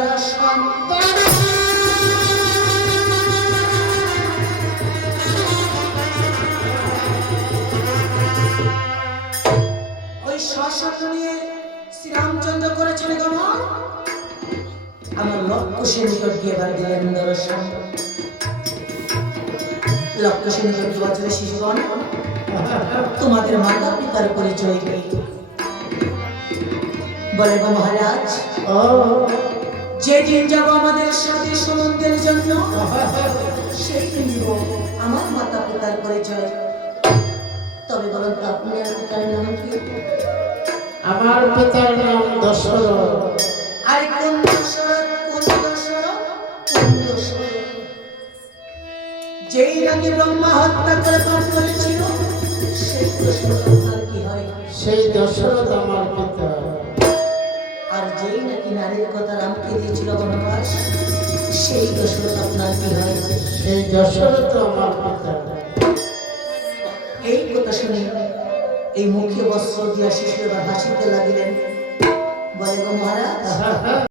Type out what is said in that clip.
দর্শন। ওই স্বস্বপ্ন নিয়ে শ্রীরামচন্দ্র করেছেন গমন। আমার লক্ষ্য সে নিকট গিয়ে এবার দিলেন দর্শন। লক্ষ্য সে নিকট বছরের শিশুগণ, তোমাদের মাতা পিতার পরিচয় কি? বলে গো মহারাজ, যেদিন যাব আমাদের সাথে সমুদ্রের জন্য, সেই দিন দিব আমার মাতা পিতার পরিচয়। তবে বলুন তো আপনার পিতার নাম কি? আমার পিতার নাম দশরথ। আর কোন দশরথ? কোন দশরথ? কোন দশরথ? যেই নাকি ব্রহ্মা হত্যা করে পাপ করেছিল, সেই দশরথ আপনার কি হয়? সেই দশরথ আমার পিতা। আর যেই নাকি নারীর কথা রামকে দিয়েছিল বনবাস, সেই দশরথ আপনার কি হয়? সেই দশরথ আমার পিতা। এই কথা শুনে এই মুখে বস্ত্র দিয়া শিশু এবার হাসিতে লাগিলেন। বলে গো মহারাজ,